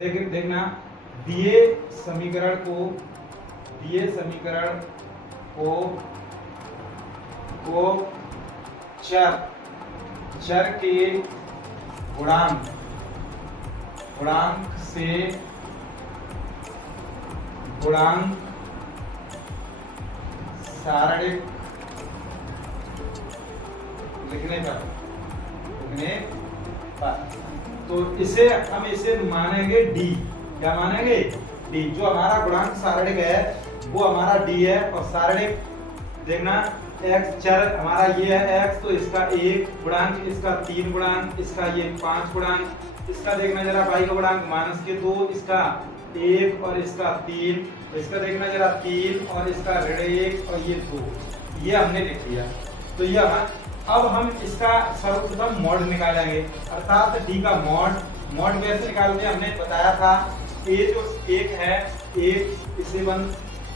लेकिन देखना दिए समीकरण को चर के गुणांक से सारणिक लिखने पर तो हम इसे मानेंगे डी। क्या मानेंगे? डी। जो हमारा गुणांक सारणिक है वो हमारा डी है। और सारणिक देखना x चर हमारा ये है x, तो इसका 1 गुणांक, इसका 3 गुणांक, इसका ये 5 गुणांक, इसका देखना जरा y का गुणांक -2, इसका 1 और इसका 3, इसका देखना जरा 3 और इसका -1 और ये 2। ये हमने लिख लिया। तो ये अब हम इसका सर्वप्रथम मॉड निकालेंगे, अर्थात डी का मॉड कैसे निकालते हैं हमने बताया था। ए जो 1 है 1 इसे बंद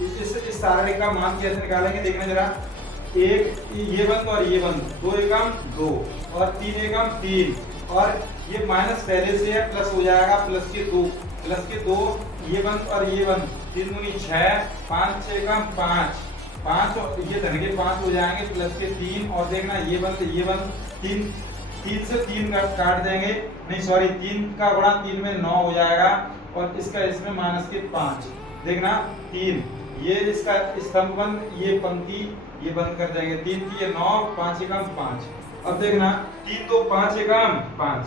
इस सारणिक का मान कैसे निकालेंगे देखना जरा। 1 ये बंद और ये बंद, 2 एकम 2 और 3 एकम 3 और ये माइनस पहले से है प्लस हो जाएगा प्लस के 2 ये बंद और ये बंद, 3 दूनी 6 5 6 एकम 5 और ये धन के 5 हो जाएंगे प्लस के 3 और देखना ये बंद 3 से 3 काट देंगे, नहीं सॉरी 3 का गुणा 3 में 9 हो जाएगा और इसका इसमें माइनस के 5 देखना 3 ये इसका स्तंभ बंद, ये पंक्ति ये बंद कर देंगे, 3 की ये 9 5 एकम 5। अब देखना 3 2 5 एकम 5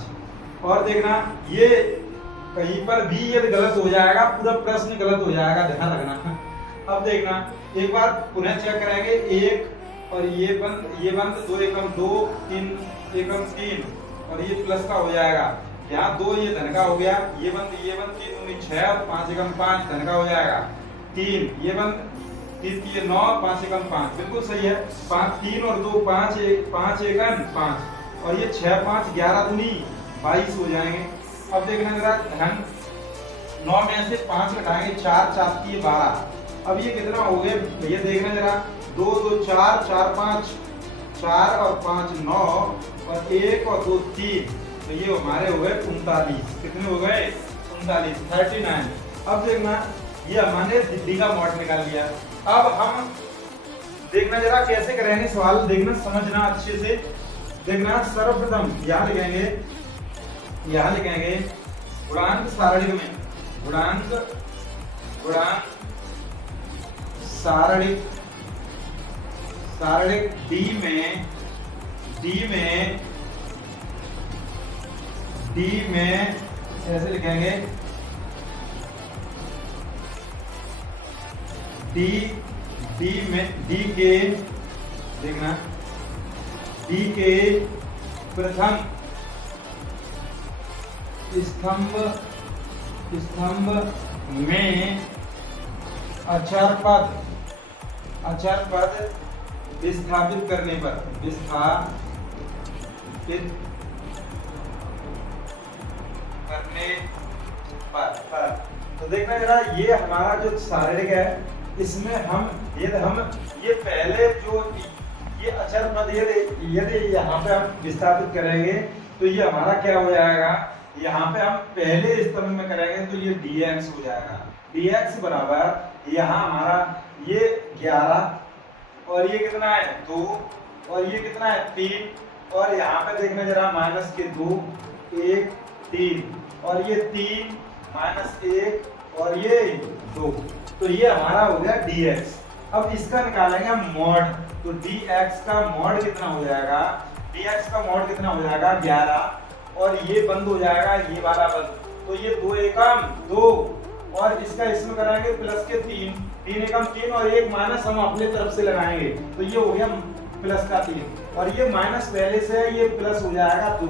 और देखना ये कहीं पर भी ये गलत हो जाएगा, पूरा प्रश्न गलत हो जाएगा, ध्यान रखना। अब देखना एक बार पुनः चेक करेंगे, 1 और ये बंद 2 एकम 2 3 एकम 3 और ये प्लस का हो जाएगा, यहाँ 2 ये धन का हो गया, ये बंद 3 दूनी 6 और 5 एकम 5 धन का हो जाएगा, 3 ये बंद 3 की ये 9 5 एकम 5 बिल्कुल सही है। 5 3 और 2 5 एकम 5 और ये 6 5 11 दूनी 22 हो जाएंगे। अब देखना जरा धन 9 में से 5 घटाएंगे 4 4 की 12, अब ये कितना हो गया भैया देखना जरा, 2 2 4 4 5 4 और 5 9 और 1 और 2 3, तो ये हमारे हो गए 39। कितने हो गए? 39। अब देखना ये हमने डी का मॉड निकाल लिया। अब हम देखना जरा कैसे करेंगे सवाल, देखना समझना अच्छे से। देखना सर्वप्रथम यहाँ लिखेंगे गुणांक सारणिक में गुणांक सारणिक डी में ऐसे लिखेंगे डी के देखना डी के प्रथम स्तंभ में अचर पद विस्थापित करने पर तो देखना जरा ये हमारा जो सारणिक है इसमें ये पहले जो ये अचर पद यदि यहाँ पे हम विस्थापित करेंगे तो ये हमारा क्या हो जाएगा, यहाँ पे हम पहले स्तंभ में करेंगे तो ये dx हो जाएगा। dx बराबर यहाँ हमारा ये 11 और ये कितना है 2 और ये कितना है 3 और यहाँ पे देखना जरा माइनस के 2 1 3 और ये 3 माइनस 1 और ये 2, तो ये हमारा हो गया dx। अब इसका निकालेंगे हम मॉड, तो dx का मॉड कितना हो जाएगा, dx का मॉड कितना हो जाएगा 11 और ये बंद हो जाएगा ये वाला बंद, तो ये 2 एकम 2 और इसका इसमें कराएंगे प्लस के 3 एकम 3 और एक माइनस हम अपने तरफ से लगाएंगे, तो ये हो गया प्लस का 3 और ये माइनस पहले से है ये प्लस हो जाएगा 2।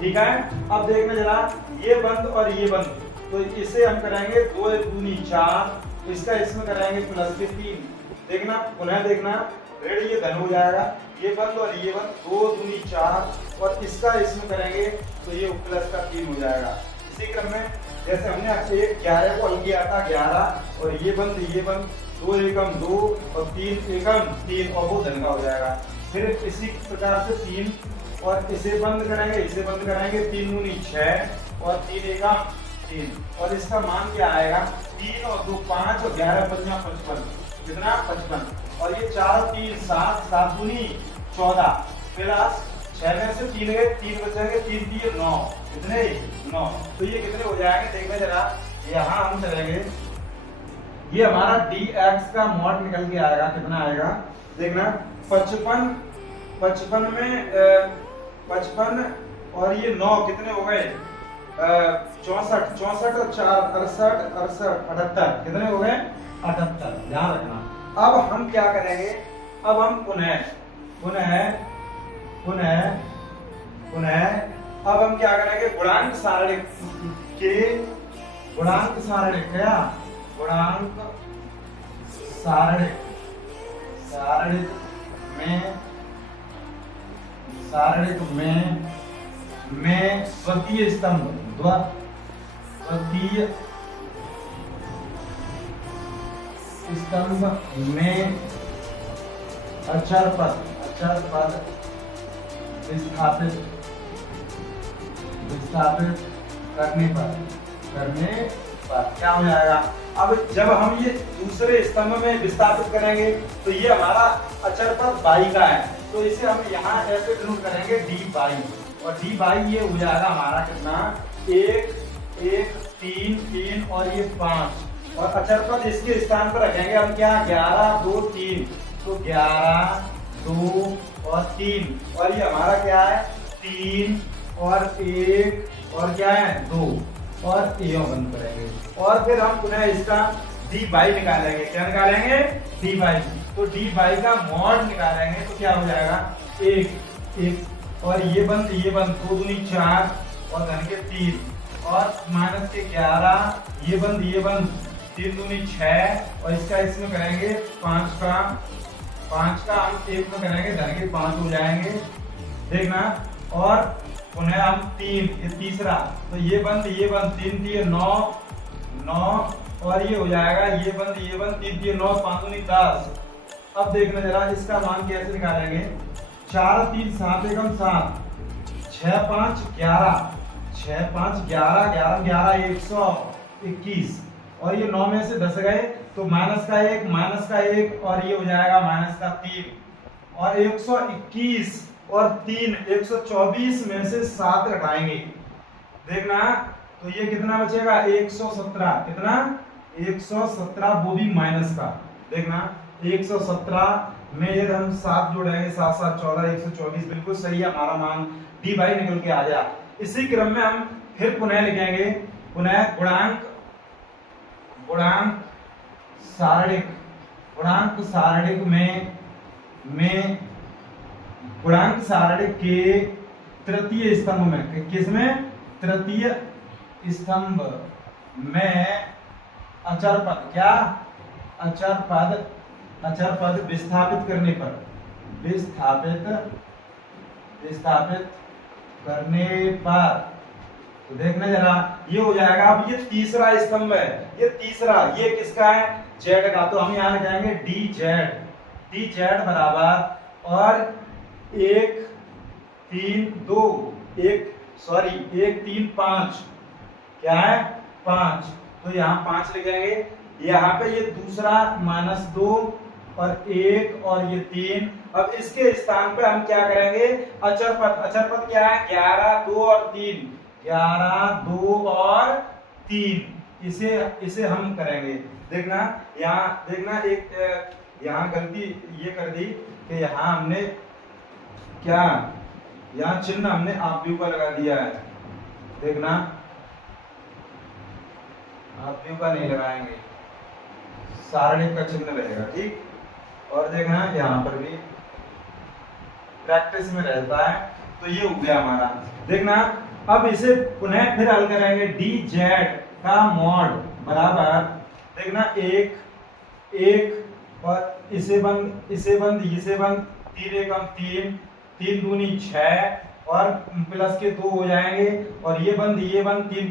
ठीक है। अब देखना जरा ये बंद और ये बंद, तो इसे हम कराएंगे 2 दूनी 4, इसका इसमें कराएंगे प्लस के 3, देखना पुनः देखना रेड ये धन हो जाएगा, ये बंद और ये बंद 2 दूनी 4 और इसका इसमें करेंगे तो ये प्लस का 3 हो जाएगा। इसी क्रम में जैसे हमने 11 को हल किया था 11 और ये बंद 2 एकम 2 और 3 एकम 3 और वो धन का हो जाएगा। फिर इसी प्रकार से 3 और इसे बंद कराएंगे 3 दूनी 6 और 3 एकम 3 और इसका मान क्या आएगा 3 और 2 5 और 11 पंजा 55 कितना 55 और ये 4 और 3 7 7 दूनी 14 प्लस 6 में से 3 गए 3 बचेंगे 3 3 9 कितने 9 तो ये कितने हो जाएंगे देखना जरा यहाँ हम चलेंगे ये हमारा dx का मॉड निकल के आएगा कितना आएगा देखना 55 में 55 और ये 9 कितने हो गए 64 64 और 4 68 78 कितने हो गए 78 ध्यान रखना। अब हम क्या करेंगे अब हम पुनः अब हम क्या करेंगे गुणांक सारणी के गुणांक सारणी क्या गुणांक सारणी में द्वितीय स्तंभ में अचर पद विस्थापित करने पर क्या हो जाएगा। अब जब हम ये दूसरे स्तंभ में विस्थापित करेंगे तो ये हमारा अचर पद बाई का है तो इसे हम यहाँ ऐसे डिनोट करेंगे डी बाई और डी बाई ये हो जाएगा हमारा कितना 1 1 3 3 और ये 5 और अचर पद इसके स्थान पर रखेंगे हम क्या 11 2 3 तो 11 2 और 3 और ये हमारा क्या है 3 और 1 और क्या है 2 और एओ बंद करेंगे और फिर हम पुनः इसका डी बाई निकालेंगे क्या निकालेंगे डी बाई तो डी बाई का मॉड निकालेंगे तो क्या हो जाएगा 1 और ये बंद 2 दूनी 4 और धन के 3 और माइनस के 11 ये बंद 3 दूनी 6 और इसका इसमें करेंगे 5 का हम 1 में करेंगे धन के 5 हो जाएंगे देखना और पुनः हम 3 ये तीसरा तो ये बंद 3 3 9 और ये हो जाएगा ये बंद 3 3 9 5 दूनी 10 अब देखना जरा इसका मान कैसे निकालेंगे 4 3 7 एकम 7 6 5 11 6 5 11 11 11 121 और ये 9 में से 10 गए तो माइनस का 1 और ये हो जाएगा माइनस का 3 और 121 और 3 124 में से 7 घटाएंगे देखना तो ये कितना बचेगा 117 कितना 117 वो भी माइनस का देखना 117 में यदि हम 7 जोड़ेंगे 7 7 14 124 बिल्कुल सही है हमारा मान डी बाई निकल के आ जाए। इसी क्रम में हम फिर पुनः लिखेंगे पुनः गुणांक सारणिक में गुणांक सारणिक के तृतीय स्तंभ में किसमें तृतीय स्तंभ में अचर पद विस्थापित करने पर तो देखना जरा ये हो जाएगा। अब ये तीसरा स्तंभ है ये किसका है जेड का तो हम यहाँ लिखाएंगे डी जेड बराबर और 1 3 5 क्या है 5 तो यहाँ 5 लिखेंगे यहाँ पे ये दूसरा -2 और 1 और ये 3 अब इसके स्थान पे हम क्या करेंगे अचर पद क्या है 11 2 और 3 11 2 और 3 इसे हम करेंगे देखना यहाँ देखना एक यहाँ गलती ये कर दी कि यहाँ हमने क्या यहाँ चिन्ह हमने आप व्यू का लगा दिया है देखना आप व्यू का नहीं लगाएंगे सारणिक का चिन्ह रहेगा ठीक और देखना यहाँ पर भी प्रैक्टिस में रहता है तो ये हो गया हमारा देखना। अब इसे पुनः फिर हल करेंगे डी जेड का मॉड बराबर देखना 1 और इसे बंद 3 एकम 3 दूनी 6 और प्लस के 2 हो जाएंगे और ये बंद 3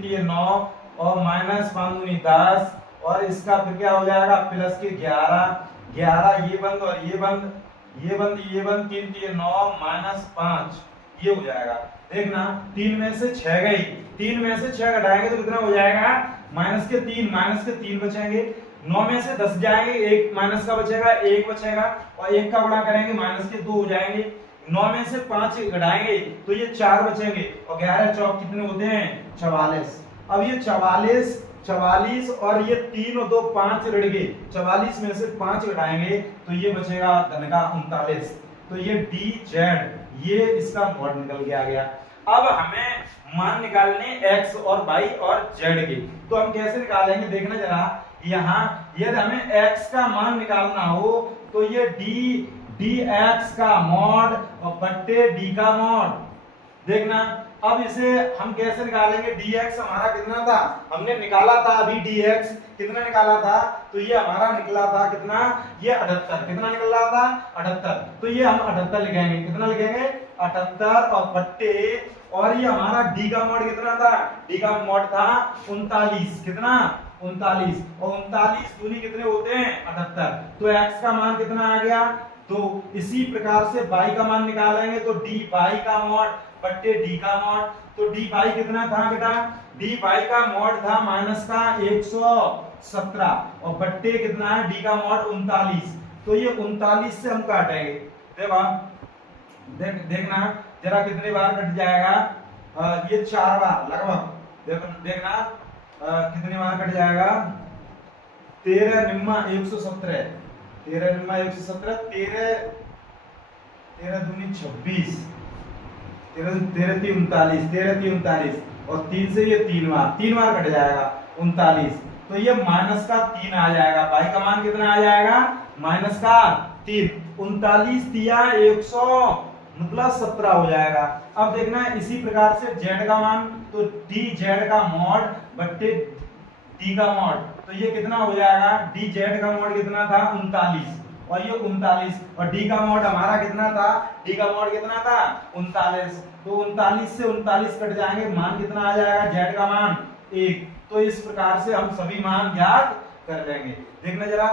3 9 और माइनस 5 दूनी 10 और इसका फिर क्या हो जाएगा प्लस के 11 ये बंद और ये बंद 3 3 9 माइनस 5 ये हो जाएगा। देखना 3 में से 6 गई, 3 में से 6 घटाएंगे तो कितना हो जाएगा, माइनस के 3 बचेंगे। 9 में से 10 जाएंगे, एक माइनस का बचेगा, 1 बचेगा और 1 का गुणा करेंगे माइनस के 2 हो जाएंगे। 9 में से 5 घटाएंगे तो ये 4 बचेंगे और 11 चौक कितने होते हैं, 44। अब ये 44 और ये 3 और 2 5 रह गए, 44 में से 5 घटाएंगे तो ये बचेगा धन का 39। तो ये डी जेड ये इसका मॉड निकल के आ गया। अब हमें मान निकालने x और y और z के, तो हम कैसे निकालेंगे देखना जरा। यहाँ यदि हमें x का मान निकालना हो तो ये dx का मॉड और बट्टे d का मॉड। देखना अब इसे हम कैसे निकालेंगे, dx हमारा कितना था, हमने निकाला था अभी dx कितना निकाला था, तो ये हमारा निकला था कितना, ये 78। कितना निकल रहा था, 78। तो ये हम 78 लिखेंगे, कितना लिखेंगे 78 और बट्टे, और ये हमारा d का मॉड कितना था, d का मॉड था 39। कितना 39 और 39 दूनी कितने होते हैं 78। तो x का मान कितना आ गया। तो इसी प्रकार से y का मान निकालेंगे तो dy का मॉड बट्टे d का मॉड। तो dy कितना था बेटा, dy का मॉड था माइनस का 117 और बट्टे कितना है d का मॉड 39। तो ये 39 से हम काटेंगे, देखना जरा कितने बार कट जाएगा, ये 4 बार लगभग। देखना कितने बार कट जाएगा, 13 निम्मा 117, 13 निम्मा 117, 13 दूनी 26, 13 3 39, 13 3 39 और 3 से ये 3 बार कट जाएगा 39। तो ये माइनस का 3 आ जाएगा, भाई का मान कितना आ जाएगा माइनस का 3। 39 दिया 117 हो जाएगा। अब देखना इसी प्रकार से z का मान, तो dz का मॉड बट्टे d का मॉड, तो ये कितना हो जाएगा, dz का मॉड कितना था 39 और ये 39 और d का मॉड हमारा कितना था, d का मॉड कितना था 39। तो 39 से 39 कट जाएंगे, मान कितना आ जाएगा z का मान 1। तो इस प्रकार से हम सभी मान ज्ञात कर लेंगे। देखना जरा